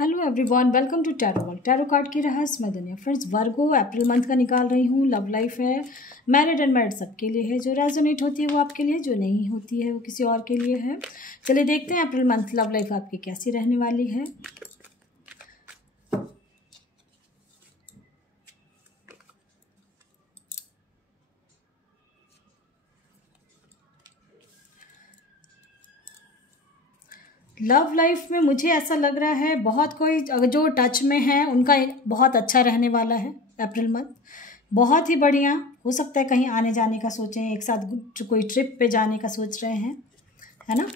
Hello everyone, welcome to tarot world. Tarot card की रहस्यमय दुनिया। फ्रेंड्स, वर्गो अप्रैल मंथ का निकाल रही हूँ। लव लाइफ है, मैरिड अनमैरिड सबके लिए है। जो रेजोनेट होती है वो आपके लिए, जो नहीं होती है वो किसी और के लिए है। चलिए देखते हैं अप्रैल मंथ लव लाइफ आपकी कैसी रहने वाली है। लव लाइफ में मुझे ऐसा लग रहा है बहुत कोई जो टच में है उनका बहुत अच्छा रहने वाला है। अप्रैल मंथ बहुत ही बढ़िया। हो सकता है कहीं आने जाने का सोचें, एक साथ कोई ट्रिप पे जाने का सोच रहे हैं, है ना।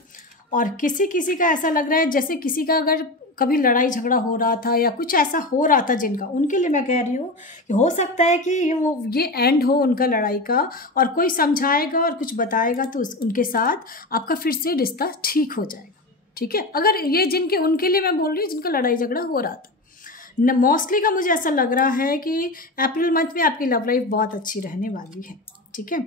और किसी किसी का ऐसा लग रहा है जैसे किसी का अगर कभी लड़ाई झगड़ा हो रहा था या कुछ ऐसा हो रहा था जिनका, उनके लिए मैं कह रही हूँ कि हो सकता है कि ये एंड हो उनका लड़ाई का, और कोई समझाएगा और कुछ बताएगा तो उनके साथ आपका फिर से रिश्ता ठीक हो जाएगा। ठीक है, अगर ये जिनके उनके लिए मैं बोल रही हूँ जिनका लड़ाई झगड़ा हो रहा था। मोस्टली का मुझे ऐसा लग रहा है कि अप्रैल मंथ में आपकी लव लाइफ बहुत अच्छी रहने वाली है। ठीक है,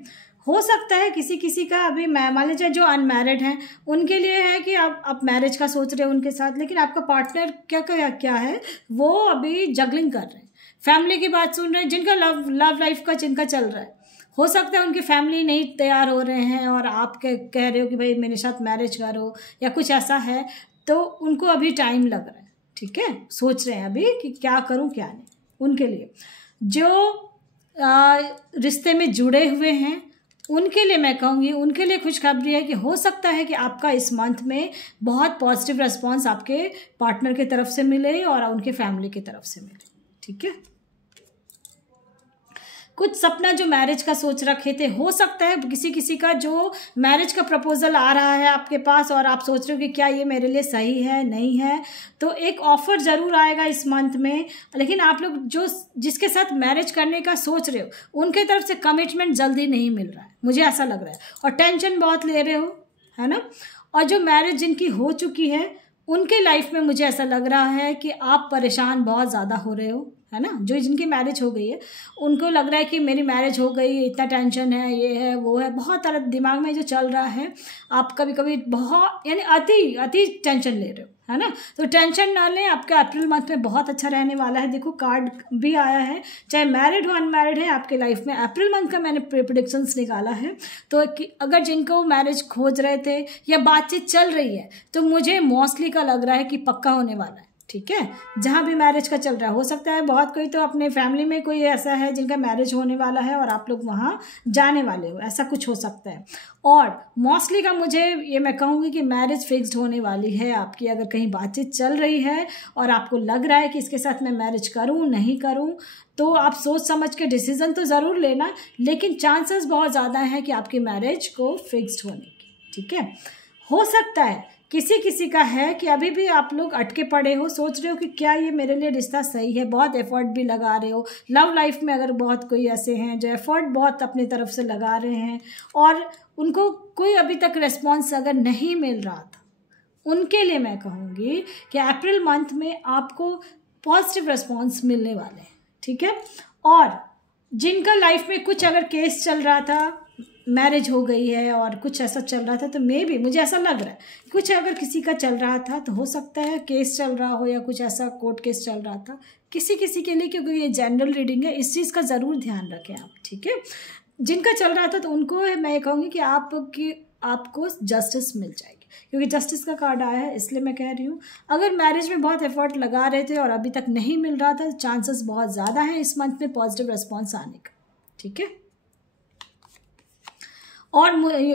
हो सकता है किसी किसी का अभी मान लीजिए जो अनमैरिड हैं उनके लिए है कि आप मैरिज का सोच रहे हो उनके साथ, लेकिन आपका पार्टनर क्या है, वो अभी जगलिंग कर रहे हैं, फैमिली की बात सुन रहे हैं। जिनका लव लाइफ का जिनका चल रहा है, हो सकता है उनकी फैमिली नहीं तैयार हो रहे हैं और आप कह रहे हो कि भाई मेरे साथ मैरिज करो या कुछ ऐसा है, तो उनको अभी टाइम लग रहा है। ठीक है, सोच रहे हैं अभी कि क्या करूं क्या नहीं। उनके लिए जो रिश्ते में जुड़े हुए हैं उनके लिए मैं कहूँगी, उनके लिए खुशखबरी है कि हो सकता है कि आपका इस मंथ में बहुत पॉजिटिव रिस्पॉन्स आपके पार्टनर की तरफ से मिले और उनके फैमिली की तरफ से मिले। ठीक है, कुछ सपना जो मैरिज का सोच रखे थे, हो सकता है किसी किसी का जो मैरिज का प्रपोजल आ रहा है आपके पास और आप सोच रहे हो कि क्या ये मेरे लिए सही है नहीं है, तो एक ऑफर ज़रूर आएगा इस मंथ में। लेकिन आप लोग जो जिसके साथ मैरिज करने का सोच रहे हो उनके तरफ से कमिटमेंट जल्दी नहीं मिल रहा है, मुझे ऐसा लग रहा है, और टेंशन बहुत ले रहे हो, है ना। और जो मैरिज जिनकी हो चुकी है उनके लाइफ में मुझे ऐसा लग रहा है कि आप परेशान बहुत ज़्यादा हो रहे हो, है ना। जो जिनकी मैरिज हो गई है उनको लग रहा है कि मेरी मैरिज हो गई, इतना टेंशन है, ये है वो है, बहुत तरह दिमाग में जो चल रहा है। आप कभी कभी बहुत यानी अति टेंशन ले रहे हो, है ना। तो टेंशन ना लें, आपका अप्रैल मंथ में बहुत अच्छा रहने वाला है। देखो कार्ड भी आया है, चाहे मैरिड हो अनमैरिड है आपके लाइफ में अप्रैल मंथ का मैंने प्रेडिक्शंस निकाला है। तो अगर जिनको मैरिज खोज रहे थे या बातचीत चल रही है, तो मुझे मोस्टली का लग रहा है कि पक्का होने वाला है। ठीक है, जहाँ भी मैरिज का चल रहा है, हो सकता है बहुत कोई तो अपने फैमिली में कोई ऐसा है जिनका मैरिज होने वाला है और आप लोग वहाँ जाने वाले हो, ऐसा कुछ हो सकता है। और मोस्टली का मुझे ये मैं कहूँगी कि मैरिज फिक्स्ड होने वाली है आपकी। अगर कहीं बातचीत चल रही है और आपको लग रहा है कि इसके साथ मैं मैरिज करूँ नहीं करूँ, तो आप सोच समझ के डिसीजन तो ज़रूर लेना, लेकिन चांसेस बहुत ज़्यादा है कि आपकी मैरिज को फिक्स्ड होने की। ठीक है, हो सकता है किसी किसी का है कि अभी भी आप लोग अटके पड़े हो, सोच रहे हो कि क्या ये मेरे लिए रिश्ता सही है, बहुत एफर्ट भी लगा रहे हो लव लाइफ में। अगर बहुत कोई ऐसे हैं जो एफर्ट बहुत अपनी तरफ से लगा रहे हैं और उनको कोई अभी तक रिस्पॉन्स अगर नहीं मिल रहा था, उनके लिए मैं कहूँगी कि अप्रैल मंथ में आपको पॉजिटिव रिस्पॉन्स मिलने वाले हैं। ठीक है, और जिनका लाइफ में कुछ अगर केस चल रहा था, मैरिज हो गई है और कुछ ऐसा चल रहा था, तो मे भी मुझे ऐसा लग रहा है कुछ अगर किसी का चल रहा था तो हो सकता है केस चल रहा हो या कुछ ऐसा कोर्ट केस चल रहा था किसी किसी के लिए, क्योंकि ये जनरल रीडिंग है, इस चीज़ का ज़रूर ध्यान रखें आप। ठीक है, जिनका चल रहा था तो उनको मैं कहूँगी कि आपको जस्टिस मिल जाएगी, क्योंकि जस्टिस का कार्ड आया है, इसलिए मैं कह रही हूँ। अगर मैरिज में बहुत एफर्ट लगा रहे थे और अभी तक नहीं मिल रहा था, चांसेस बहुत ज़्यादा है इस मंथ में पॉजिटिव रिस्पॉन्स आने का। ठीक है, और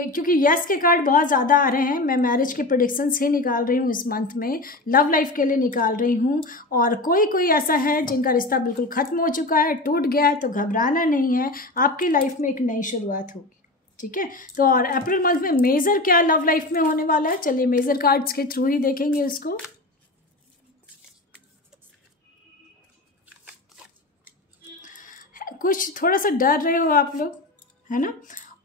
क्योंकि यस के कार्ड बहुत ज़्यादा आ रहे हैं, मैं मैरिज के प्रेडिक्शंस ही निकाल रही हूँ इस मंथ में, लव लाइफ के लिए निकाल रही हूँ। और कोई ऐसा है जिनका रिश्ता बिल्कुल ख़त्म हो चुका है, टूट गया है, तो घबराना नहीं है, आपकी लाइफ में एक नई शुरुआत होगी। ठीक है, तो और अप्रैल मंथ में मेजर क्या लव लाइफ में होने वाला है, चलिए मेजर कार्ड्स के थ्रू ही देखेंगे उसको। कुछ थोड़ा सा डर रहे हो आप लोग, है ना।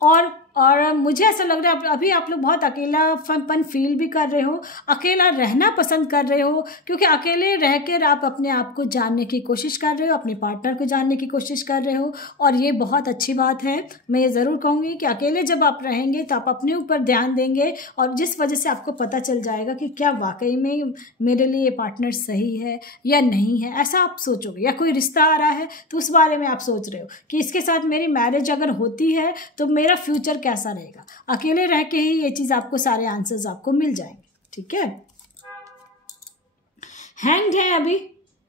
और और मुझे ऐसा लग रहा है अभी आप लोग बहुत अकेलापन फील भी कर रहे हो, अकेला रहना पसंद कर रहे हो, क्योंकि अकेले रहकर आप अपने आप को जानने की कोशिश कर रहे हो, अपने पार्टनर को जानने की कोशिश कर रहे हो, और ये बहुत अच्छी बात है। मैं ये ज़रूर कहूँगी कि अकेले जब आप रहेंगे तो आप अपने ऊपर ध्यान देंगे, और जिस वजह से आपको पता चल जाएगा कि क्या वाकई में मेरे लिए ये पार्टनर सही है या नहीं है, ऐसा आप सोचोगे। या कोई रिश्ता आ रहा है तो उस बारे में आप सोच रहे हो कि इसके साथ मेरी मैरिज अगर होती है तो मेरा फ्यूचर कैसा रहेगा। अकेले रह के ही ये चीज़ आपको सारे आंसर्स आपको मिल जाएंगे। ठीक है, हैंग्ड है, अभी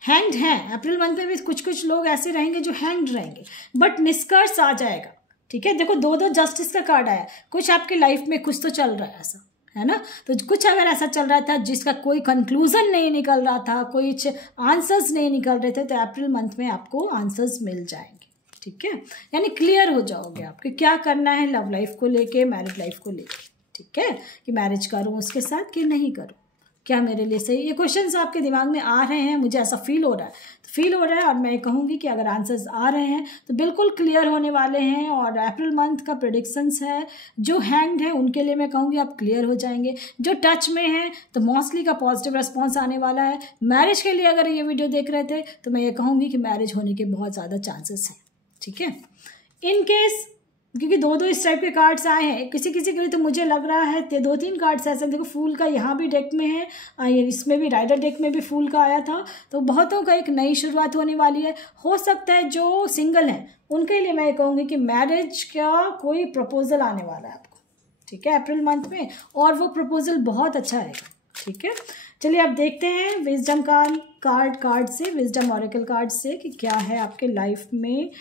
हैंग्ड है। अप्रैल मंथ में भी कुछ लोग ऐसे रहेंगे जो हैंग्ड रहेंगे, बट निष्कर्ष आ जाएगा। ठीक है, देखो दो जस्टिस का कार्ड आया, कुछ आपके लाइफ में कुछ तो चल रहा है ऐसा, है ना। तो कुछ अगर ऐसा चल रहा था जिसका कोई कंक्लूजन नहीं निकल रहा था, कोई आंसर्स नहीं निकल रहे थे, तो अप्रैल मंथ में आपको आंसर्स मिल जाएंगे। ठीक है, यानी क्लियर हो जाओगे आपके क्या करना है लव लाइफ को लेके, मैरिज लाइफ को लेके। ठीक है, कि मैरिज करूँ उसके साथ कि नहीं करूँ, क्या मेरे लिए सही। ये क्वेश्चंस आपके दिमाग में आ रहे हैं, मुझे ऐसा फील हो रहा है, और मैं कहूँगी कि अगर आंसर्स आ रहे हैं तो बिल्कुल क्लियर होने वाले हैं। और अप्रैल मंथ का प्रेडिक्शंस है, जो हैंग्ड है उनके लिए मैं कहूँगी आप क्लियर हो जाएंगे। जो टच में है तो मोस्टली का पॉजिटिव रिस्पॉन्स आने वाला है। मैरिज के लिए अगर ये वीडियो देख रहे थे तो मैं ये कहूँगी कि मैरिज होने के बहुत ज़्यादा चांसेस हैं। ठीक है, इन केस क्योंकि दो इस टाइप के कार्ड्स आए हैं, किसी के लिए तो मुझे लग रहा है 2-3 कार्ड्स ऐसे। देखो फूल का यहाँ भी डेक में है, इसमें भी राइडर डेक में भी फूल का आया था। तो बहुतों का एक नई शुरुआत होने वाली है। हो सकता है जो सिंगल हैं उनके लिए मैं कहूँगी कि मैरिज का कोई प्रपोजल आने वाला है आपको। ठीक है, अप्रैल मंथ में, और वो प्रपोजल बहुत अच्छा आएगा। ठीक है, चलिए अब देखते हैं विजडम का कार्ड से, विजडम ऑरेकल कार्ड से, कि क्या है आपके लाइफ में,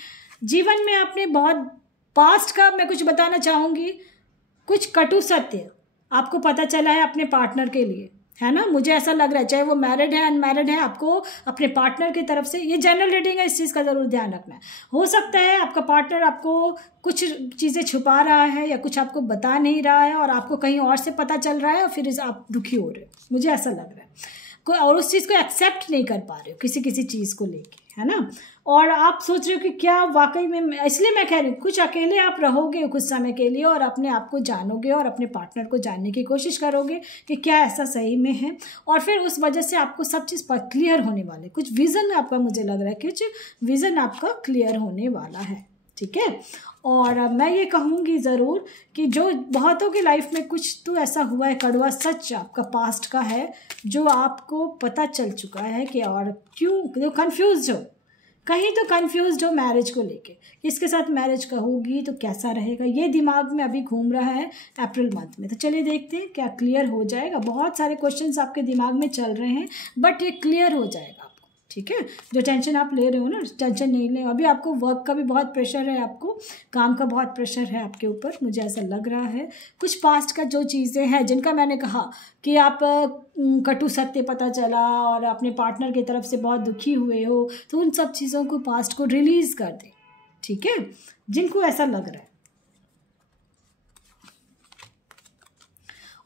जीवन में आपने बहुत पास्ट का मैं कुछ बताना चाहूँगी। कुछ कटु सत्य आपको पता चला है अपने पार्टनर के लिए, है ना। मुझे ऐसा लग रहा है, चाहे वो मैरिड है अनमैरिड है, आपको अपने पार्टनर की तरफ से, ये जनरल रीडिंग है, इस चीज़ का ज़रूर ध्यान रखना है। हो सकता है आपका पार्टनर आपको कुछ चीज़ें छुपा रहा है या कुछ आपको बता नहीं रहा है, और आपको कहीं और से पता चल रहा है, और फिर आप दुखी हो रहे हो, मुझे ऐसा लग रहा है। कोई और उस चीज़ को एक्सेप्ट नहीं कर पा रहे हो, किसी चीज़ को लेके, है ना। और आप सोच रहे हो कि क्या वाकई में, इसलिए मैं कह रही हूँ कुछ अकेले आप रहोगे कुछ समय के लिए, और अपने आप को जानोगे और अपने पार्टनर को जानने की कोशिश करोगे कि क्या ऐसा सही में है। और फिर उस वजह से आपको सब चीज़ पर क्लियर होने वाले, कुछ विज़न आपका, मुझे लग रहा है कुछ विज़न आपका क्लियर होने वाला है। ठीक है, और मैं ये कहूँगी ज़रूर कि जो बहुतों की लाइफ में कुछ तो ऐसा हुआ है, कड़वा सच आपका पास्ट का है, जो आपको पता चल चुका है कि, और क्यों जो कन्फ्यूज़ हो, कहीं तो कन्फ्यूज़ हो मैरिज को लेके, इसके साथ मैरिज का होगी तो कैसा रहेगा, ये दिमाग में अभी घूम रहा है अप्रैल मंथ में। तो चलिए देखते हैं क्या क्लियर हो जाएगा। बहुत सारे क्वेश्चंस आपके दिमाग में चल रहे हैं, बट ये क्लियर हो जाएगा आपको। ठीक है, जो टेंशन आप ले रहे हो ना, टेंशन नहीं ले। अभी आपको वर्क का भी बहुत प्रेशर है, आपको काम का बहुत प्रेशर है आपके ऊपर, मुझे ऐसा लग रहा है। कुछ पास्ट का जो चीज़ें हैं जिनका मैंने कहा कि आप कटु सत्य पता चला और अपने पार्टनर की तरफ से बहुत दुखी हुए हो, तो उन सब चीज़ों को, पास्ट को रिलीज़ कर दें। ठीक है, जिनको ऐसा लग रहा है।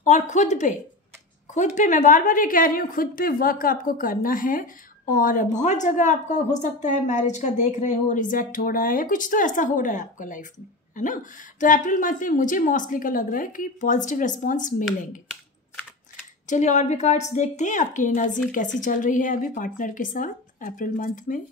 और खुद पे मैं बार बार ये कह रही हूँ, खुद पे वर्क आपको करना है। और बहुत जगह आपका हो सकता है मैरिज का देख रहे हो, रिजेक्ट हो रहा है या कुछ तो ऐसा हो रहा है आपका लाइफ में, है ना। तो अप्रैल मंथ में मुझे मोस्टली का लग रहा है कि पॉजिटिव रिस्पॉन्स मिलेंगे। चलिए और भी कार्ड्स देखते हैं, आपकी एनर्जी कैसी चल रही है अभी पार्टनर के साथ अप्रैल मंथ में।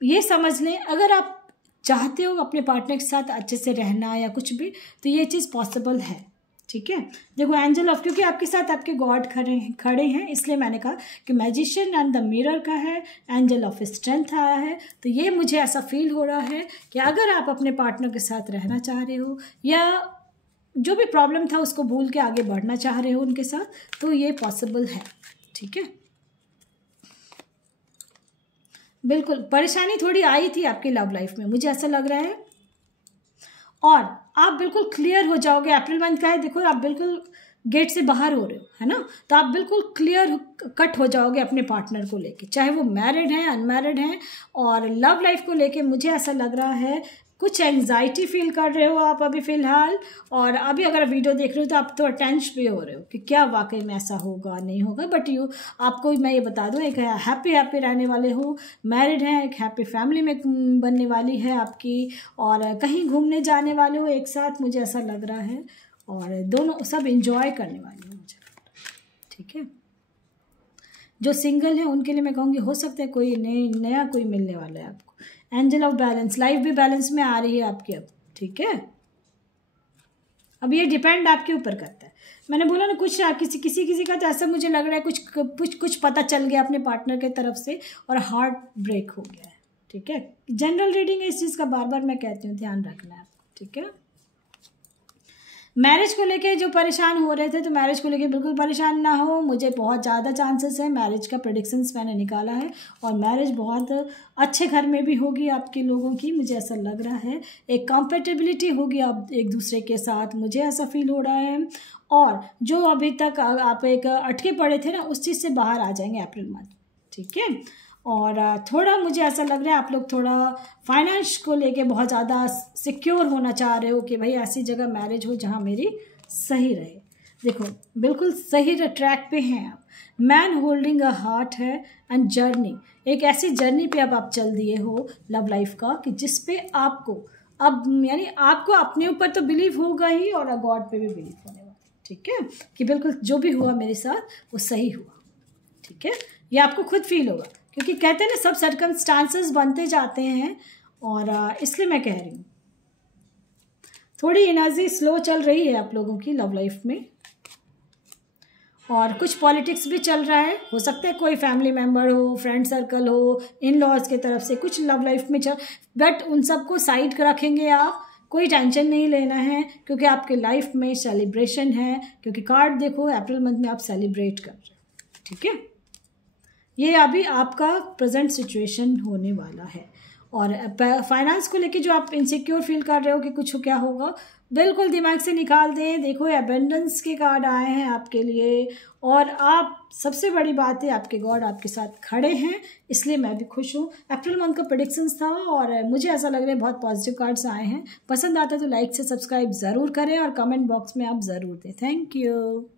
ये समझ लें, अगर आप चाहते हो अपने पार्टनर के साथ अच्छे से रहना या कुछ भी, तो ये चीज़ पॉसिबल है। ठीक है, देखो एंजल ऑफ, क्योंकि आपके साथ आपके गॉड खड़े हैं, इसलिए मैंने कहा कि मैजिशियन एंड द मिरर का है, एंजल ऑफ स्ट्रेंथ आया है। तो ये मुझे ऐसा फील हो रहा है कि अगर आप अपने पार्टनर के साथ रहना चाह रहे हो या जो भी प्रॉब्लम था उसको भूल के आगे बढ़ना चाह रहे हो उनके साथ, तो ये पॉसिबल है। ठीक है, बिल्कुल परेशानी थोड़ी आई थी आपकी लव लाइफ में, मुझे ऐसा लग रहा है, और आप बिल्कुल क्लियर हो जाओगे। अप्रैल मंथ का है, देखो आप बिल्कुल गेट से बाहर हो रहे हो, है ना। तो आप बिल्कुल क्लियर कट हो जाओगे अपने पार्टनर को लेके, चाहे वो मैरिड है अनमैरिड है। और लव लाइफ को लेके मुझे ऐसा लग रहा है कुछ एंजाइटी फील कर रहे हो आप अभी फ़िलहाल, और अभी अगर वीडियो देख रहे हो तो आप तो टेंशन भी हो रहे हो कि क्या वाकई में ऐसा होगा नहीं होगा। बट आपको मैं ये बता दूं, एक हैप्पी रहने वाले हो, मैरिड हैं, एक हैप्पी फैमिली में बनने वाली है आपकी, और कहीं घूमने जाने वाले हो एक साथ, मुझे ऐसा लग रहा है, और दोनों सब इंजॉय करने वाले हो मुझे, ठीक है। जो सिंगल है उनके लिए मैं कहूँगी हो सकता है कोई नया कोई मिलने वाला है आपको। एंजल ऑफ बैलेंस, लाइफ भी बैलेंस में आ रही है आपकी अब, ठीक है। अब ये डिपेंड आपके ऊपर करता है। मैंने बोला ना, कुछ किसी का तो ऐसा मुझे लग रहा है कुछ पता चल गया अपने पार्टनर के तरफ से और हार्ट ब्रेक हो गया है, ठीक है। जनरल रीडिंग है इस चीज़ का, बार बार मैं कहती हूँ, ध्यान रखना है आपको, ठीक है। मैरिज को लेके जो परेशान हो रहे थे, तो मैरिज को लेके बिल्कुल परेशान ना हो। मुझे बहुत ज़्यादा चांसेस है, मैरिज का प्रेडिक्शंस मैंने निकाला है, और मैरिज बहुत अच्छे घर में भी होगी आपके लोगों की, मुझे ऐसा लग रहा है। एक कंपेटेबिलिटी होगी आप एक दूसरे के साथ, मुझे ऐसा फील हो रहा है। और जो अभी तक आप एक अटके पड़े थे ना, उस चीज़ से बाहर आ जाएंगे अप्रैल मंथ, ठीक है। और थोड़ा मुझे ऐसा लग रहा है आप लोग थोड़ा फाइनेंस को लेके बहुत ज़्यादा सिक्योर होना चाह रहे हो कि भाई ऐसी जगह मैरिज हो जहाँ मेरी सही रहे। देखो बिल्कुल सही ट्रैक पे हैं आप। मैन होल्डिंग अ हार्ट है एंड जर्नी, एक ऐसी जर्नी पे अब आप चल दिए हो लव लाइफ का कि जिस पे आपको अब यानी आपको अपने ऊपर तो बिलीव होगा ही, और गॉड पे भी बिलीव होने वाला, ठीक है, कि बिल्कुल जो भी हुआ मेरे साथ वो सही हुआ, ठीक है। ये आपको खुद फील होगा, क्योंकि कहते हैं ना सब सर्कमस्टांसेस बनते जाते हैं, और इसलिए मैं कह रही हूँ थोड़ी एनर्जी स्लो चल रही है आप लोगों की लव लाइफ में, और कुछ पॉलिटिक्स भी चल रहा है। हो सकता है कोई फैमिली मेम्बर हो, फ्रेंड सर्कल हो, इन लॉज की तरफ से कुछ लव लाइफ में बट उन सबको साइड रखेंगे आप, कोई टेंशन नहीं लेना है, क्योंकि आपके लाइफ में सेलिब्रेशन है। क्योंकि कार्ड देखो अप्रैल मंथ में आप सेलिब्रेट कर रहे हैं, ठीक है। ये अभी आपका प्रेजेंट सिचुएशन होने वाला है। और फाइनेंस को लेके जो आप इनसिक्योर फील कर रहे हो कि कुछ क्या होगा, बिल्कुल दिमाग से निकाल दें। देखो एबेंडेंस के कार्ड आए हैं आपके लिए, और आप सबसे बड़ी बात है आपके गॉड आपके साथ खड़े हैं, इसलिए मैं भी खुश हूँ। अप्रैल मंथ का प्रेडिक्शंस था, और मुझे ऐसा लग रहा है बहुत पॉजिटिव कार्ड्स आए हैं। पसंद आता है तो लाइक से सब्सक्राइब ज़रूर करें, और कमेंट बॉक्स में आप ज़रूर दें। Thank you.